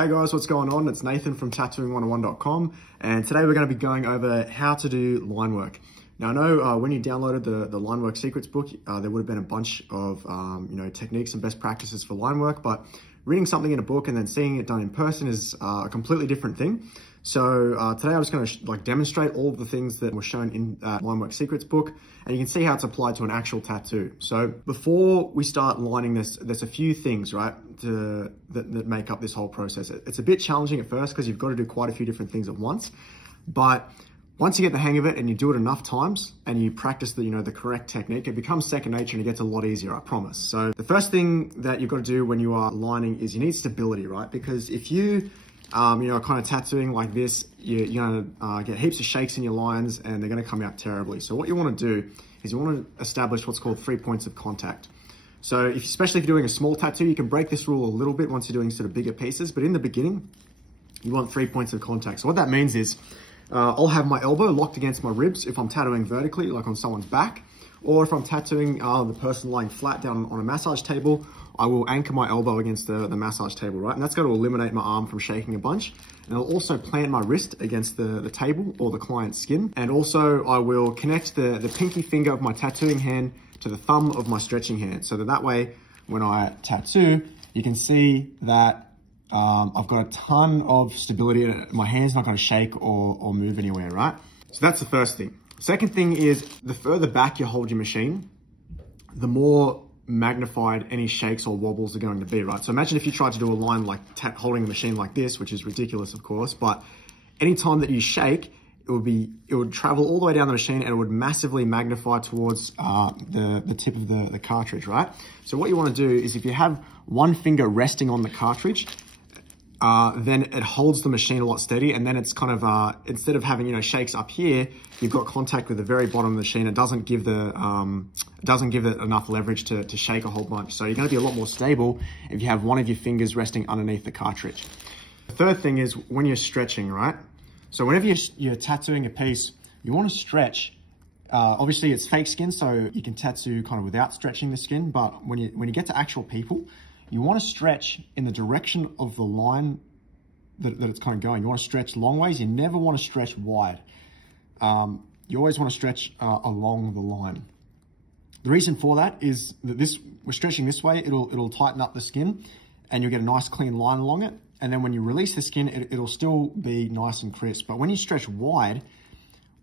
Hey guys, what's going on? It's Nathan from tattooing101.com, and today we're going to be going over how to do line work. Now I know when you downloaded the line work secrets book, there would have been a bunch of techniques and best practices for line work, but reading something in a book and then seeing it done in person is a completely different thing. So today I'm just going to demonstrate all of the things that were shown in that line work secrets book, and you can see how it's applied to an actual tattoo. So before we start lining this, there's a few things, right, that make up this whole process. It's a bit challenging at first because you've got to do quite a few different things at once, but once you get the hang of it and you do it enough times and you practice the correct technique, it becomes second nature and it gets a lot easier, I promise. So the first thing that you've got to do when you are lining is you need stability, right? Because if you kind of tattooing like this, you're gonna get heaps of shakes in your lines and they're gonna come out terribly. So what you wanna do is you wanna establish what's called 3 points of contact. So especially if you're doing a small tattoo, you can break this rule a little bit once you're doing sort of bigger pieces, but in the beginning, you want 3 points of contact. So what that means is, I'll have my elbow locked against my ribs if I'm tattooing vertically, like on someone's back, or if I'm tattooing the person lying flat down on a massage table, I will anchor my elbow against the massage table, right? And that's going to eliminate my arm from shaking a bunch. And I'll also plant my wrist against the table or the client's skin. And also I will connect the pinky finger of my tattooing hand to the thumb of my stretching hand. So that way, when I tattoo, you can see that I've got a ton of stability. My hand's not going to shake or move anywhere, right? So that's the first thing. Second thing is, the further back you hold your machine, the more magnified any shakes or wobbles are going to be, right? So imagine if you tried to do a line like holding the machine like this, which is ridiculous, of course, but anytime that you shake, it would travel all the way down the machine and it would massively magnify towards the tip of the cartridge, right? So what you want to do is, if you have one finger resting on the cartridge, then it holds the machine a lot steady, and then it's kind of, instead of having, shakes up here, you've got contact with the very bottom of the machine. It doesn't give it enough leverage to shake a whole bunch. So you're gonna be a lot more stable if you have one of your fingers resting underneath the cartridge. The third thing is when you're stretching, right? So whenever you're tattooing a piece, you wanna stretch. Obviously it's fake skin, so you can tattoo kind of without stretching the skin, but when you get to actual people, you want to stretch in the direction of the line that it's kind of going. You want to stretch long ways. You never want to stretch wide. You always want to stretch along the line. The reason for that is that we're stretching this way, it'll tighten up the skin and you'll get a nice clean line along it. And then when you release the skin, it'll still be nice and crisp. But when you stretch wide,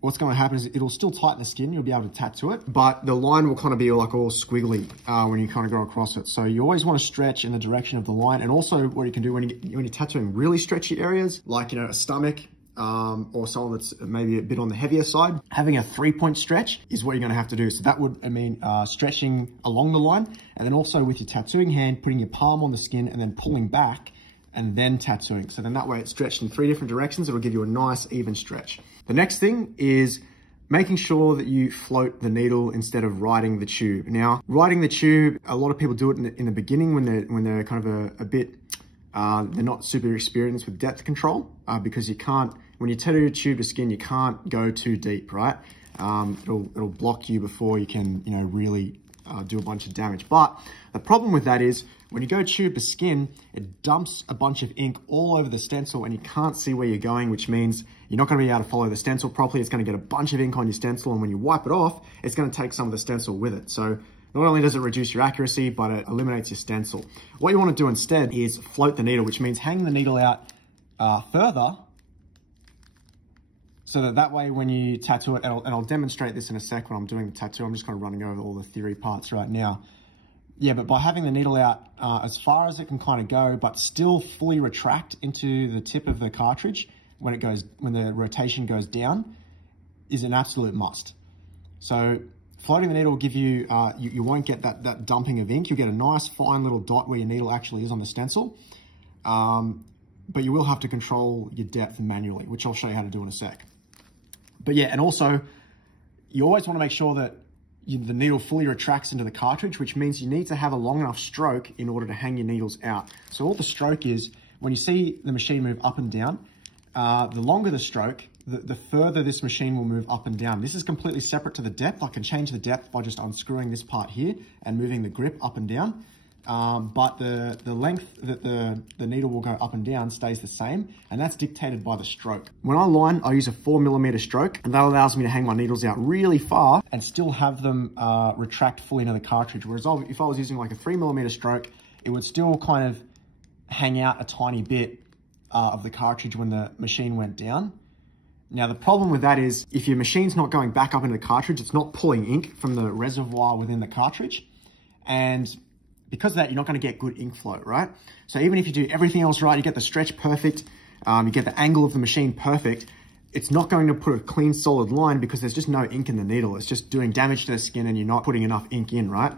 what's going to happen is it'll still tighten the skin. You'll be able to tattoo it, but the line will kind of be like all squiggly when you kind of go across it. So you always want to stretch in the direction of the line. And also what you can do when you're tattooing really stretchy areas, like, a stomach or someone that's maybe a bit on the heavier side, having a 3-point stretch is what you're going to have to do. So that would mean stretching along the line, and then also with your tattooing hand, putting your palm on the skin and then pulling back and then tattooing. So then that way it's stretched in 3 different directions. It'll give you a nice even stretch. The next thing is making sure that you float the needle instead of riding the tube. Now, riding the tube, a lot of people do it in the beginning when they're kind of a bit, they're not super experienced with depth control, because you can't, when you tattoo a tube of skin, you can't go too deep, right? It'll block you before you can, really do a bunch of damage. But the problem with that is, when you go tube to skin, it dumps a bunch of ink all over the stencil and you can't see where you're going, which means you're not going to be able to follow the stencil properly. It's going to get a bunch of ink on your stencil, and when you wipe it off, it's going to take some of the stencil with it. So not only does it reduce your accuracy, but it eliminates your stencil. What you want to do instead is float the needle, which means hang the needle out further, so that way when you tattoo it, and I'll demonstrate this in a sec when I'm doing the tattoo. I'm just kind of running over all the theory parts right now. Yeah, but by having the needle out as far as it can kind of go, but still fully retract into the tip of the cartridge when the rotation goes down, is an absolute must. So floating the needle will give you, you won't get that dumping of ink. You'll get a nice fine little dot where your needle actually is on the stencil. But you will have to control your depth manually, which I'll show you how to do in a sec. But yeah, and also you always want to make sure that the needle fully retracts into the cartridge, which means you need to have a long enough stroke in order to hang your needles out. So all the stroke is, when you see the machine move up and down, the longer the stroke, the further this machine will move up and down. This is completely separate to the depth. I can change the depth by just unscrewing this part here and moving the grip up and down. but the length that the needle will go up and down stays the same, and that's dictated by the stroke. When I line, I use a 4mm stroke, and that allows me to hang my needles out really far and still have them retract fully into the cartridge. Whereas if I was using like a 3mm stroke, it would still kind of hang out a tiny bit of the cartridge when the machine went down. Now, the problem with that is if your machine's not going back up into the cartridge, it's not pulling ink from the reservoir within the cartridge. And because of that, you're not going to get good ink flow, right? So even if you do everything else right, you get the stretch perfect, you get the angle of the machine perfect, it's not going to put a clean, solid line because there's just no ink in the needle. It's just doing damage to the skin and you're not putting enough ink in, right?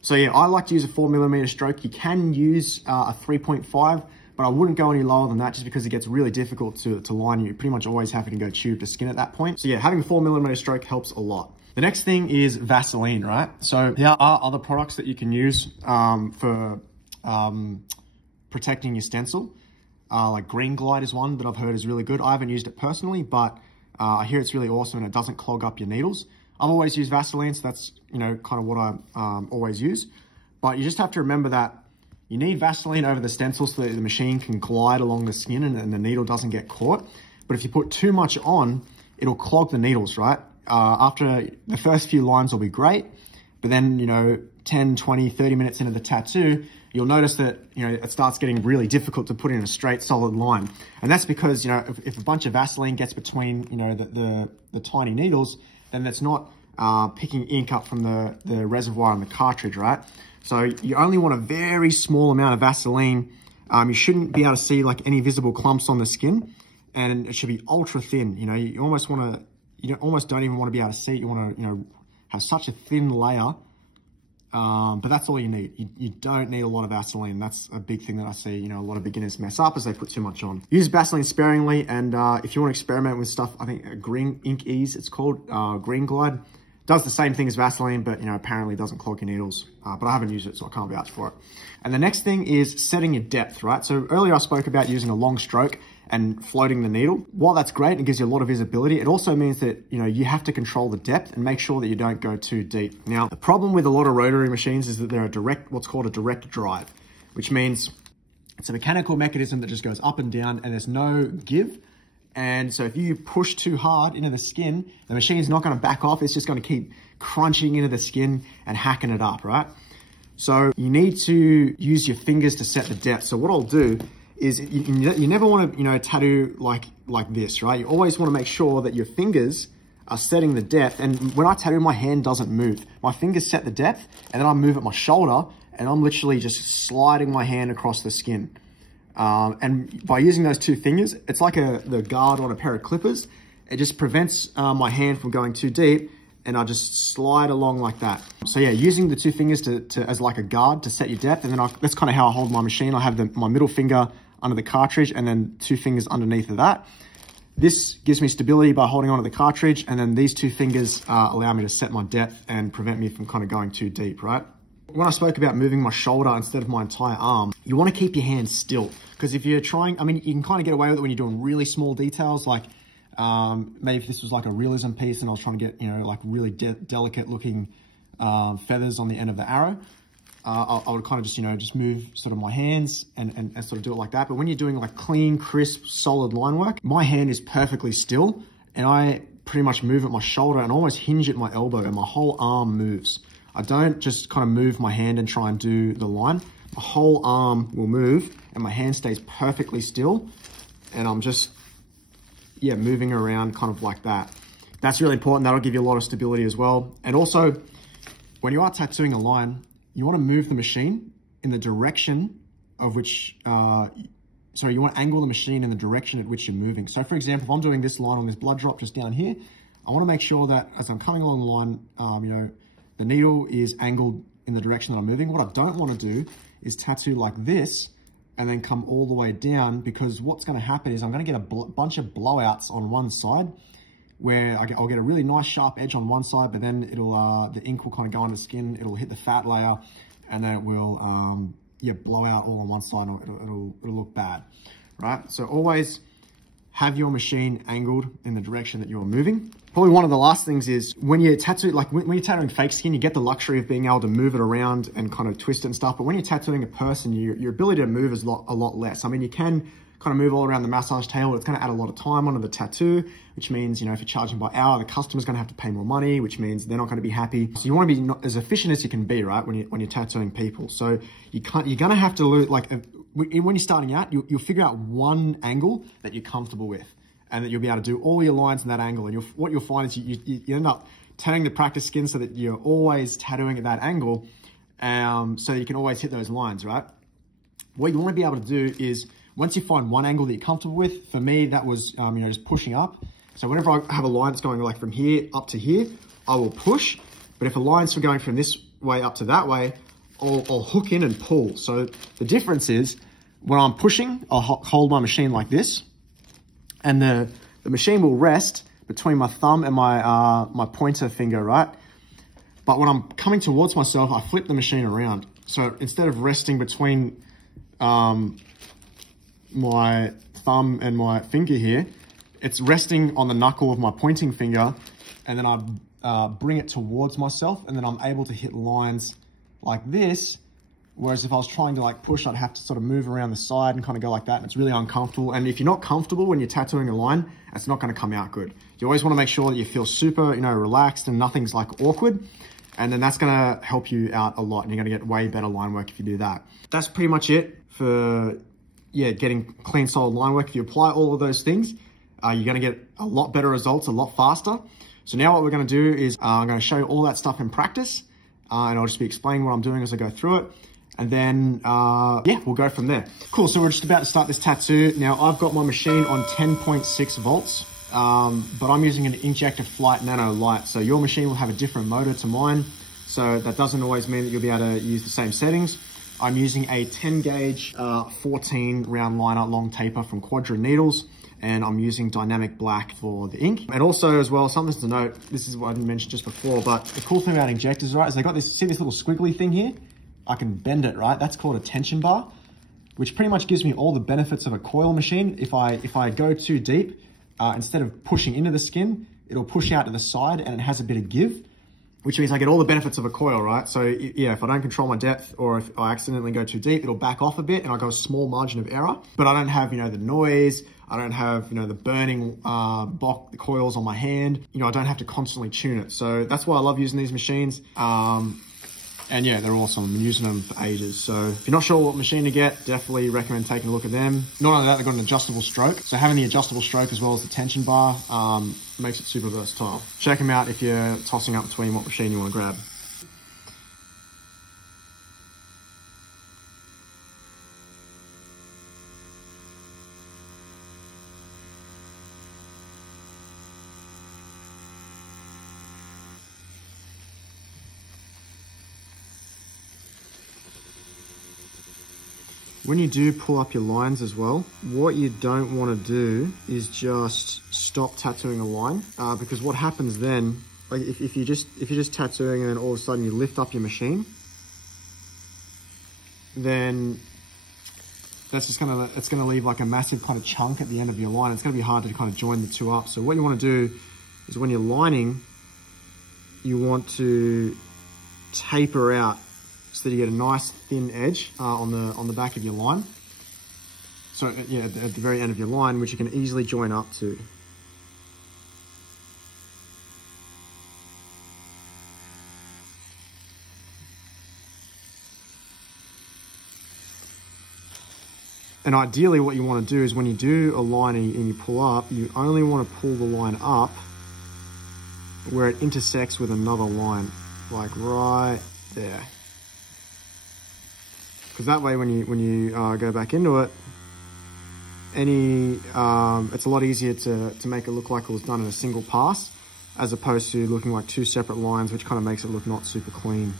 So yeah, I like to use a 4mm stroke. You can use a 3.5, but I wouldn't go any lower than that just because it gets really difficult to line. You pretty much always having to go tube to skin at that point. So yeah, having a 4mm stroke helps a lot. The next thing is Vaseline, right? So there are other products that you can use for protecting your stencil. Like Green Glide is one that I've heard is really good. I haven't used it personally, but I hear it's really awesome and it doesn't clog up your needles. I've always used Vaseline, so that's, you know, kind of what I always use. But you just have to remember that you need Vaseline over the stencil so that the machine can glide along the skin and the needle doesn't get caught. But if you put too much on, it'll clog the needles, right? After the first few lines will be great, but then, you know, 10, 20, 30 minutes into the tattoo, you'll notice that, you know, it starts getting really difficult to put in a straight, solid line. And that's because, you know, if a bunch of Vaseline gets between, you know, the tiny needles, then that's not picking ink up from the reservoir in the cartridge, right? So you only want a very small amount of Vaseline. You shouldn't be able to see like any visible clumps on the skin, and it should be ultra thin. You know, you almost want to, almost don't even want to be able to see it. You want to, you know, have such a thin layer, but that's all you need. You don't need a lot of Vaseline. That's a big thing that I see, you know, a lot of beginners mess up as they put too much on. Use Vaseline sparingly, and if you want to experiment with stuff, I think Green Ink Ease, it's called, Green Glide, does the same thing as Vaseline, but, you know, apparently doesn't clog your needles. But I haven't used it, so I can't vouch for it. And the next thing is setting your depth, right? So earlier I spoke about using a long stroke and floating the needle. While that's great and gives you a lot of visibility, it also means that, you know, you have to control the depth and make sure that you don't go too deep. Now, the problem with a lot of rotary machines is that they're what's called a direct drive, which means it's a mechanical mechanism that just goes up and down and there's no give. And so if you push too hard into the skin, the machine's not going to back off. It's just going to keep crunching into the skin and hacking it up, right? So you need to use your fingers to set the depth. So what I'll do is you never want to, you know, tattoo like this, right? You always want to make sure that your fingers are setting the depth. And when I tattoo, my hand doesn't move. My fingers set the depth, and then I move at my shoulder, and I'm literally just sliding my hand across the skin. And by using those two fingers, it's like the guard on a pair of clippers. It just prevents my hand from going too deep, and I just slide along like that. So yeah, using the two fingers as like a guard to set your depth, and then that's kind of how I hold my machine. I have my middle finger under the cartridge and then two fingers underneath of that. This gives me stability by holding onto the cartridge, and then these two fingers allow me to set my depth and prevent me from kind of going too deep, right? When I spoke about moving my shoulder instead of my entire arm, you want to keep your hands still, because if you're trying, I mean, you can kind of get away with it when you're doing really small details, like maybe if this was like a realism piece and I was trying to get, you know, like really delicate looking feathers on the end of the arrow, I would kind of just, you know, just move sort of my hands and sort of do it like that. But when you're doing like clean, crisp, solid line work, my hand is perfectly still, and I pretty much move at my shoulder and almost hinge at my elbow, and my whole arm moves. I don't just kind of move my hand and try and do the line. My whole arm will move and my hand stays perfectly still, and I'm just, yeah, moving around kind of like that. That's really important. That'll give you a lot of stability as well. And also, when you are tattooing a line, you want to move the machine in the direction of which, you want to angle the machine in the direction at which you're moving. So for example, if I'm doing this line on this blood drop just down here, I want to make sure that as I'm coming along the line, you know, the needle is angled in the direction that I'm moving. What I don't want to do is tattoo like this and then come all the way down, because what's going to happen is I'm going to get a bunch of blowouts on one side, where I'll get a really nice sharp edge on one side, but then it'll the ink will kind of go on the skin, it'll hit the fat layer, and then it will blow out all on one side, and it'll look bad, right? So always have your machine angled in the direction that you're moving. Probably one of the last things is when you tattoo, like when you're tattooing fake skin, you get the luxury of being able to move it around and kind of twist it and stuff. But when you're tattooing a person, your ability to move is a lot less. I mean, you can kind of move all around the massage table. It's going to add a lot of time onto the tattoo, which means, you know, if you're charging by hour, the customer's going to have to pay more money, which means they're not going to be happy. So you want to be not as efficient as you can be, right? When you're tattooing people. So you're going to have to lose, like when you're starting out, you'll figure out one angle that you're comfortable with, and that you'll be able to do all your lines in that angle. And what you'll find is you end up turning the practice skin so that you're always tattooing at that angle, so you can always hit those lines, right? What you want to be able to do is, once you find one angle that you're comfortable with, for me, that was, you know, just pushing up. So whenever I have a line that's going like from here up to here, I will push. But if a line's going from this way up to that way, I'll hook in and pull. So the difference is when I'm pushing, I'll hold my machine like this, and the machine will rest between my thumb and my pointer finger, right? But when I'm coming towards myself, I flip the machine around. So instead of resting between my thumb and my finger here, it's resting on the knuckle of my pointing finger, and then I bring it towards myself, and then I'm able to hit lines like this. Whereas if I was trying to like push, I'd have to sort of move around the side and kind of go like that, and it's really uncomfortable. And if you're not comfortable when you're tattooing a line, it's not going to come out good. You always want to make sure that you feel super, you know, relaxed and nothing's like awkward. And then that's going to help you out a lot, and you're going to get way better line work if you do that. That's pretty much it for, yeah, getting clean, solid line work. If you apply all of those things, you're going to get a lot better results a lot faster. So now what we're going to do is I'm going to show you all that stuff in practice, and I'll just be explaining what I'm doing as I go through it. And then, yeah, we'll go from there. Cool, so we're just about to start this tattoo. Now, I've got my machine on 10.6 volts, but I'm using an Injector Flight Nano Light. So your machine will have a different motor to mine. So that doesn't always mean that you'll be able to use the same settings. I'm using a 10 gauge, 14 round liner long taper from Quadra Needles, and I'm using dynamic black for the ink. And also as well, something to note, this is what I didn't mention just before, but the cool thing about injectors, right, is they got this, see this little squiggly thing here? I can bend it, right? That's called a tension bar, which pretty much gives me all the benefits of a coil machine. If I go too deep, instead of pushing into the skin, it'll push out to the side, and it has a bit of give, which means I get all the benefits of a coil, right? So yeah, if I don't control my depth, or if I accidentally go too deep, it'll back off a bit and I got a small margin of error, but I don't have, you know, the noise, I don't have, you know, the burning the coils on my hand, you know, I don't have to constantly tune it. So that's why I love using these machines. And yeah, they're awesome. I've been using them for ages. So if you're not sure what machine to get, definitely recommend taking a look at them. Not only that, they've got an adjustable stroke. So having the adjustable stroke as well as the tension bar makes it super versatile. Check them out if you're tossing up between what machine you want to grab. When you do pull up your lines as well, what you don't want to do is just stop tattooing a line, because what happens then, like if you're just tattooing and then all of a sudden you lift up your machine, then it's gonna leave like a massive kind of chunk at the end of your line. It's gonna be hard to kind of join the two up. So what you want to do is when you're lining, you want to taper out, so that you get a nice thin edge on the back of your line. So yeah, at the very end of your line, which you can easily join up to. And ideally what you want to do is when you do a line and you pull up, you only want to pull the line up where it intersects with another line, like right there. Because that way, when you go back into it, it's a lot easier to make it look like it was done in a single pass, as opposed to looking like two separate lines, which kind of makes it look not super clean.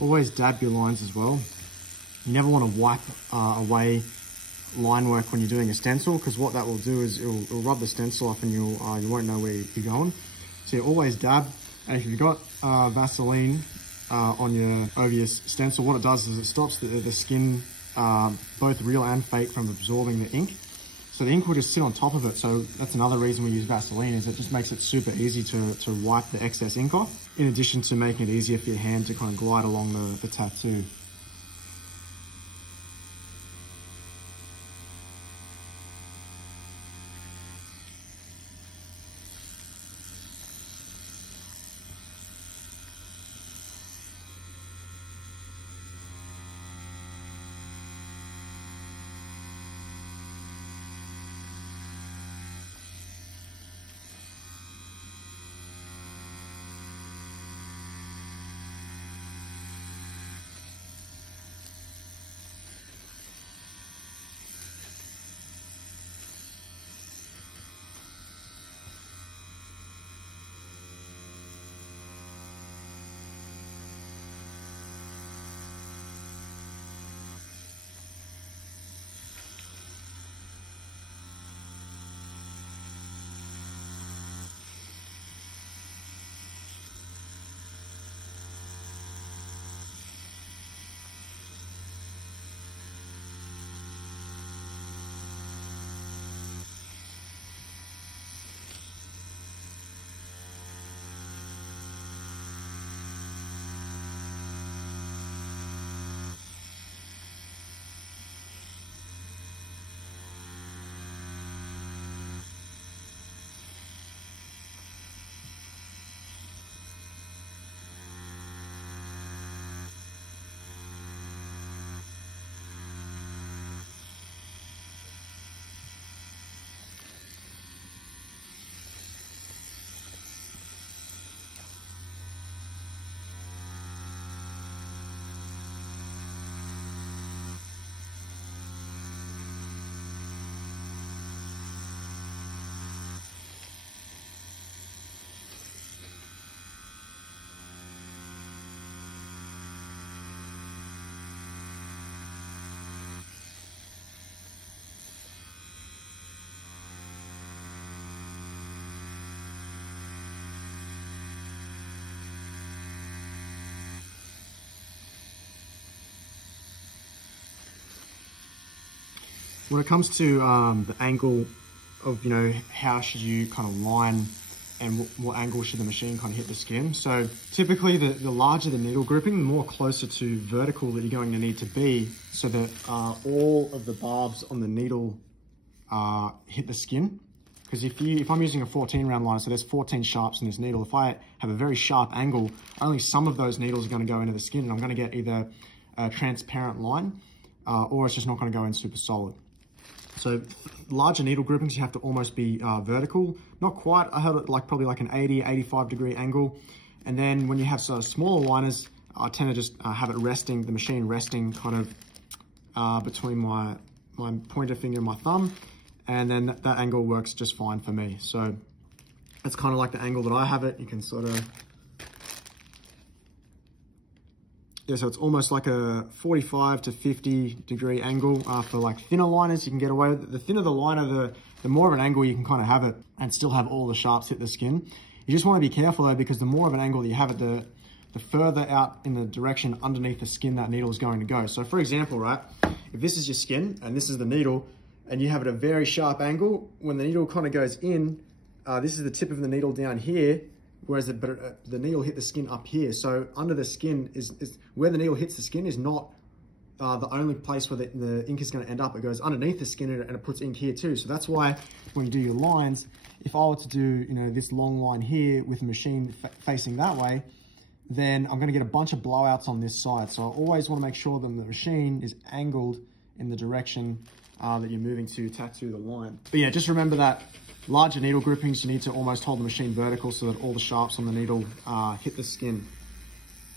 always dab your lines as well. You never want to wipe away line work when you're doing a stencil, because what that will do is it'll rub the stencil off and you won't know where you're going. So you always dab, and if you've got Vaseline over your stencil, what it does is it stops the skin, both real and fake, from absorbing the ink. So the ink will just sit on top of it. So that's another reason we use Vaseline, is it just makes it super easy to wipe the excess ink off, in addition to making it easier for your hand to kind of glide along the tattoo. When it comes to the angle of, how should you kind of line, and what angle should the machine kind of hit the skin. So typically the larger the needle grouping, the more closer to vertical that you're going to need to be, so that all of the barbs on the needle hit the skin. Because if I'm using a 14 round liner, so there's 14 sharps in this needle, if I have a very sharp angle, only some of those needles are going to go into the skin, and I'm going to get either a transparent line or it's just not going to go in super solid. So larger needle groupings, you have to almost be vertical. Not quite, I have it probably like an 80, 85 degree angle. And then when you have smaller liners, I tend to just have it resting, the machine resting kind of between my pointer finger and my thumb. And then that angle works just fine for me. So that's kind of like the angle that I have it. You can sort of, so it's almost like a 45 to 50 degree angle for like thinner liners. You can get away with it. The thinner the liner, the more of an angle you can kind of have it and still have all the sharps hit the skin. You just want to be careful though, because the more of an angle that you have it, the further out in the direction underneath the skin that needle is going to go. So for example, right, if this is your skin and this is the needle, and you have it at a very sharp angle, when the needle kind of goes in, this is the tip of the needle down here, whereas the needle hit the skin up here. So under the skin is where the needle hits the skin is not the only place where the ink is going to end up. It goes underneath the skin and it puts ink here too. So that's why when you do your lines, if I were to do this long line here with the machine facing that way, then I'm going to get a bunch of blowouts on this side. So I always want to make sure that the machine is angled in the direction that you're moving to tattoo the line. But yeah, just remember that larger needle groupings, you need to almost hold the machine vertical so that all the sharps on the needle hit the skin.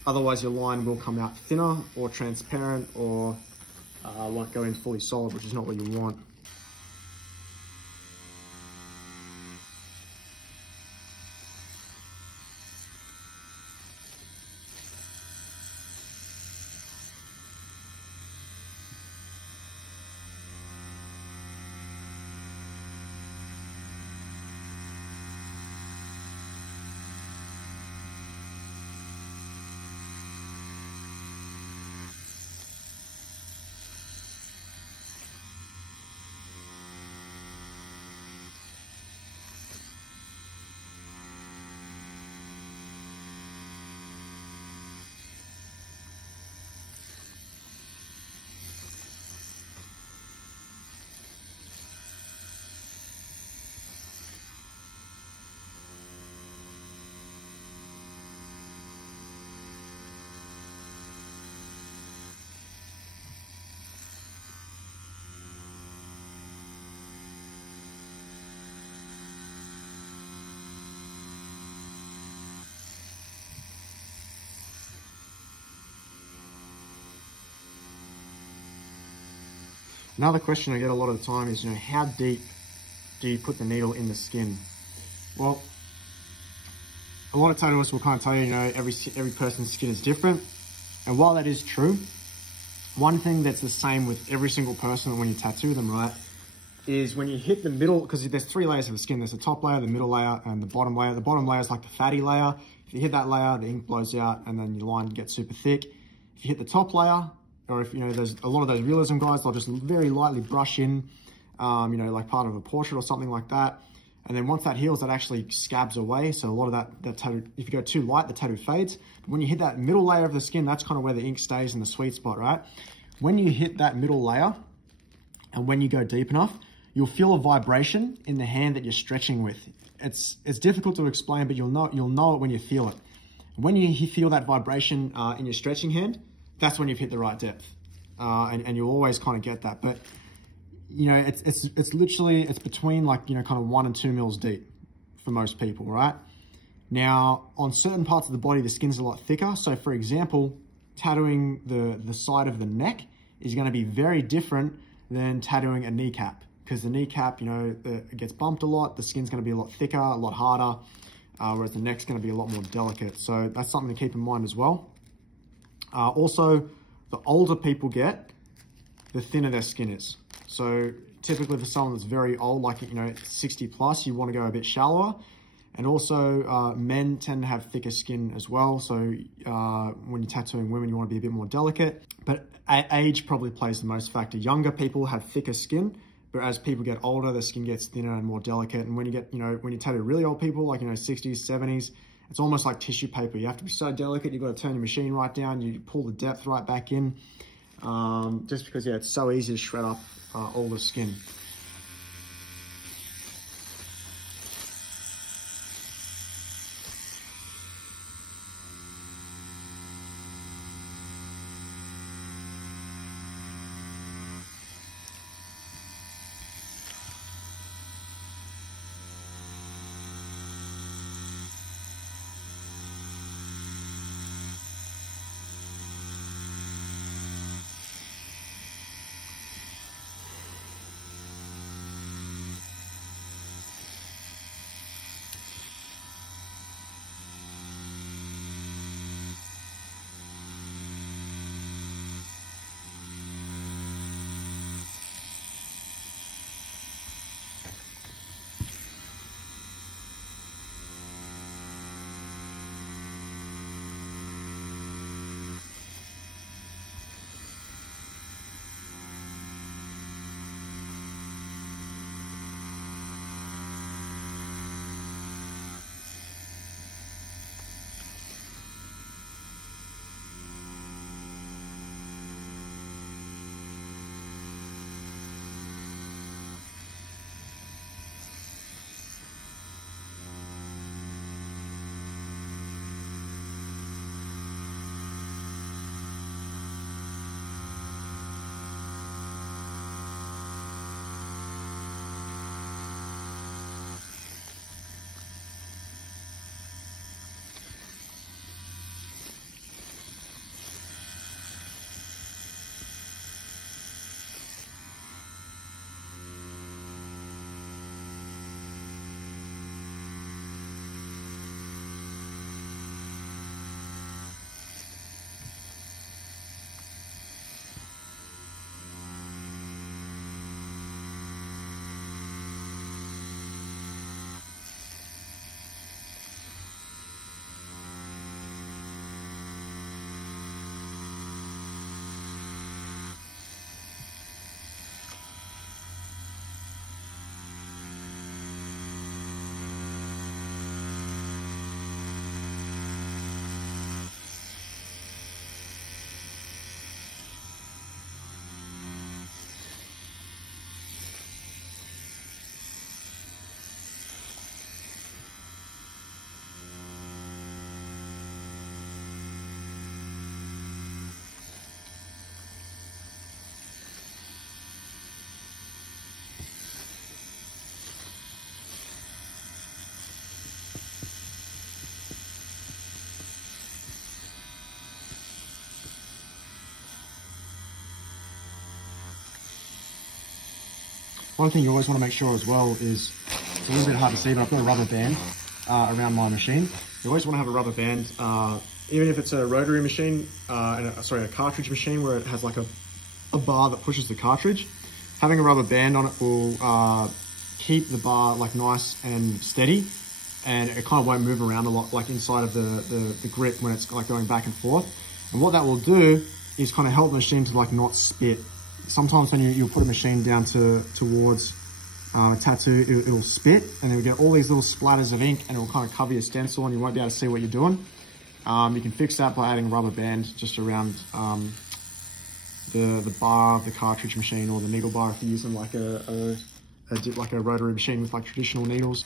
Otherwise your line will come out thinner or transparent, or won't go in fully solid, which is not what you want. Another question I get a lot of the time is, how deep do you put the needle in the skin? Well, a lot of tattooists will kind of tell you, every person's skin is different. And while that is true, one thing that's the same with every single person when you tattoo them, right, is when you hit the middle, because there's 3 layers of the skin. There's the top layer, the middle layer, and the bottom layer. The bottom layer is like the fatty layer. If you hit that layer, the ink blows out and then your line gets super thick. If you hit the top layer, or if, there's a lot of those realism guys, they'll just very lightly brush in, like part of a portrait or something like that. And then once that heals, that actually scabs away. So a lot of that tattoo, if you go too light, the tattoo fades. But when you hit that middle layer of the skin, that's kind of where the ink stays in the sweet spot, right? When you hit that middle layer, and when you go deep enough, you'll feel a vibration in the hand that you're stretching with. It's difficult to explain, but you'll know it when you feel it. When you feel that vibration in your stretching hand, that's when you've hit the right depth, and you'll always kind of get that. But it's literally, it's between kind of 1 and 2 mils deep for most people, right? Now, on certain parts of the body, the skin's a lot thicker. So for example, tattooing the side of the neck is going to be very different than tattooing a kneecap, because the kneecap, it gets bumped a lot. The skin's going to be a lot thicker, a lot harder, whereas the neck's going to be a lot more delicate. So that's something to keep in mind as well. Also, the older people get, the thinner their skin is. So typically for someone that's very old, like 60 plus, you want to go a bit shallower. And also men tend to have thicker skin as well. So when you're tattooing women, you want to be a bit more delicate. But age probably plays the most factor. Younger people have thicker skin, but as people get older, the skin gets thinner and more delicate. And when you get, when you tattoo really old people, like 60s, 70s, it's almost like tissue paper. You have to be so delicate. You've got to turn your machine right down. You pull the depth right back in, just because, yeah, it's so easy to shred up older skin. One thing you always want to make sure as well is, it's a little bit hard to see, but I've got a rubber band around my machine. You always want to have a rubber band, even if it's a rotary machine, a cartridge machine where it has like a bar that pushes the cartridge. Having a rubber band on it will keep the bar like nice and steady, and it kind of won't move around a lot like inside of the grip when it's like going back and forth. And what that will do is kind of help the machine to like not spit. Sometimes when you'll put a machine down towards a tattoo, it'll spit, and then we get all these little splatters of ink, and it will kind of cover your stencil and you won't be able to see what you're doing. You can fix that by adding a rubber band just around the bar of the cartridge machine, or the needle bar if you're using like a rotary machine with like traditional needles.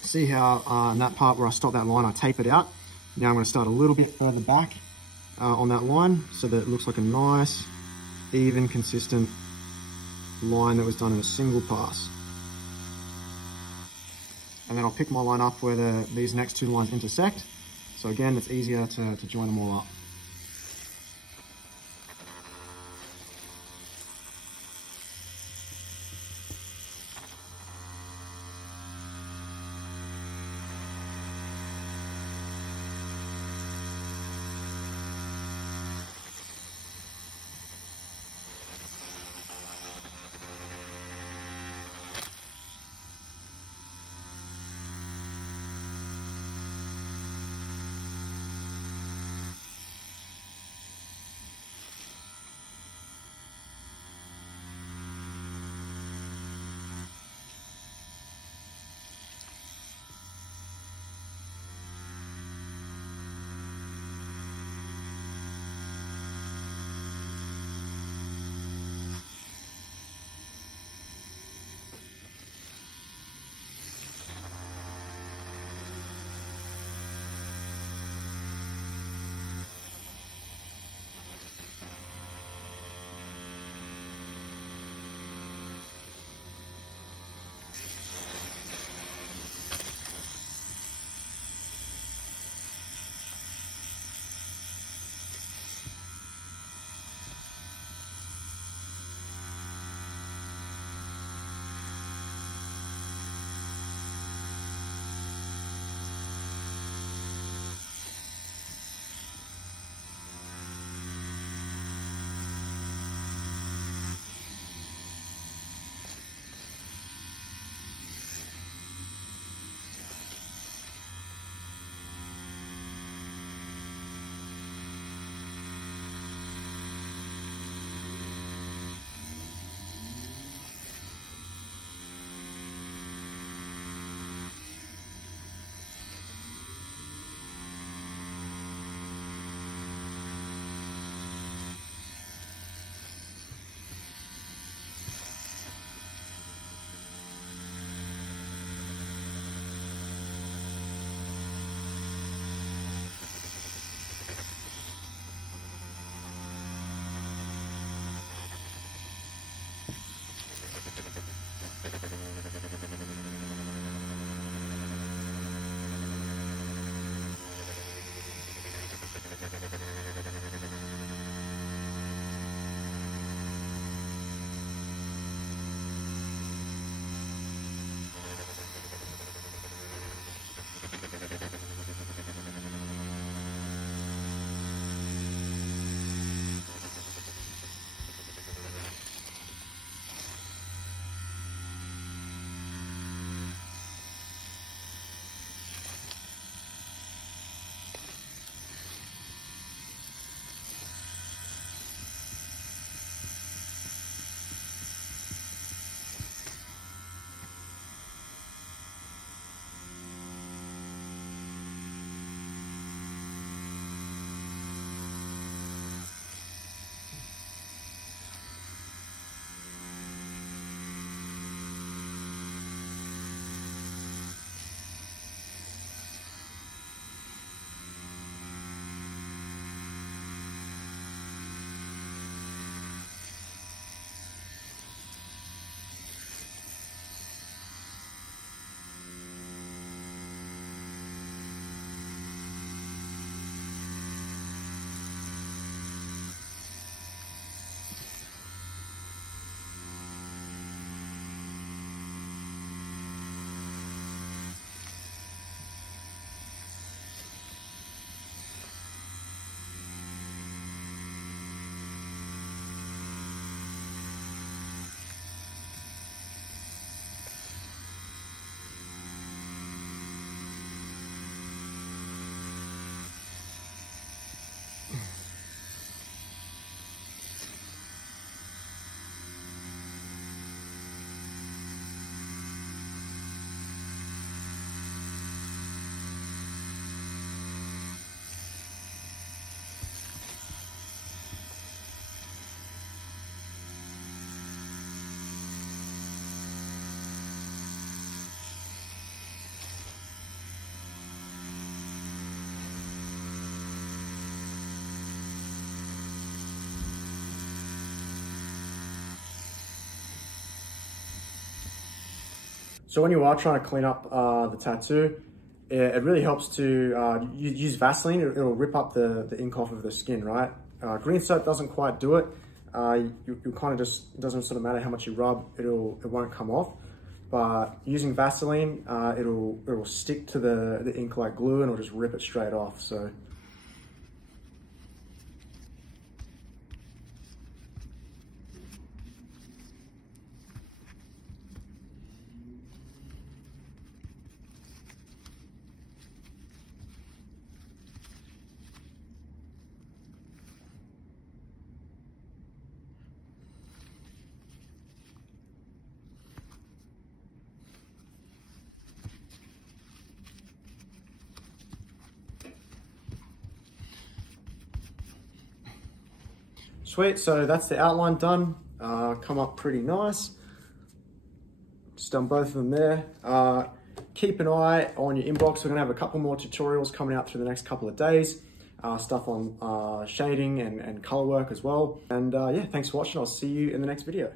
See how in that part where I stop that line, I tape it out. Now I'm going to start a little bit further back on that line so that it looks like a nice, even, consistent line that was done in a single pass. And then I'll pick my line up where these next two lines intersect. So again, it's easier to join them all up. So when you are trying to clean up the tattoo, it really helps to use Vaseline. It'll rip up the ink off of the skin, right? Green soap doesn't quite do it. You kind of just, it doesn't sort of matter how much you rub, it won't come off. But using Vaseline, it'll stick to the ink like glue, and it'll just rip it straight off. So. Sweet, so that's the outline done. Come up pretty nice. Just done both of them there. Keep an eye on your inbox. We're gonna have a couple more tutorials coming out through the next couple of days. Stuff on shading and color work as well. And yeah, thanks for watching. I'll see you in the next video.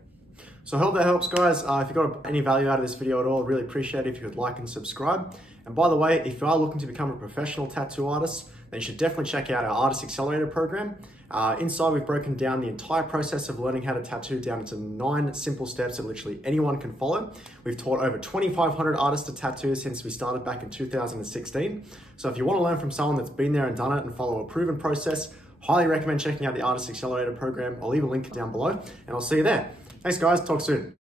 So I hope that helps, guys. If you got any value out of this video at all, I'd really appreciate it if you could like and subscribe. And by the way, if you are looking to become a professional tattoo artist, then you should definitely check out our Artist Accelerator program. Inside, we've broken down the entire process of learning how to tattoo down into 9 simple steps that literally anyone can follow. We've taught over 2,500 artists to tattoo since we started back in 2016. So if you want to learn from someone that's been there and done it and follow a proven process, highly recommend checking out the Artist Accelerator program. I'll leave a link down below, and I'll see you there. Thanks, guys. Talk soon.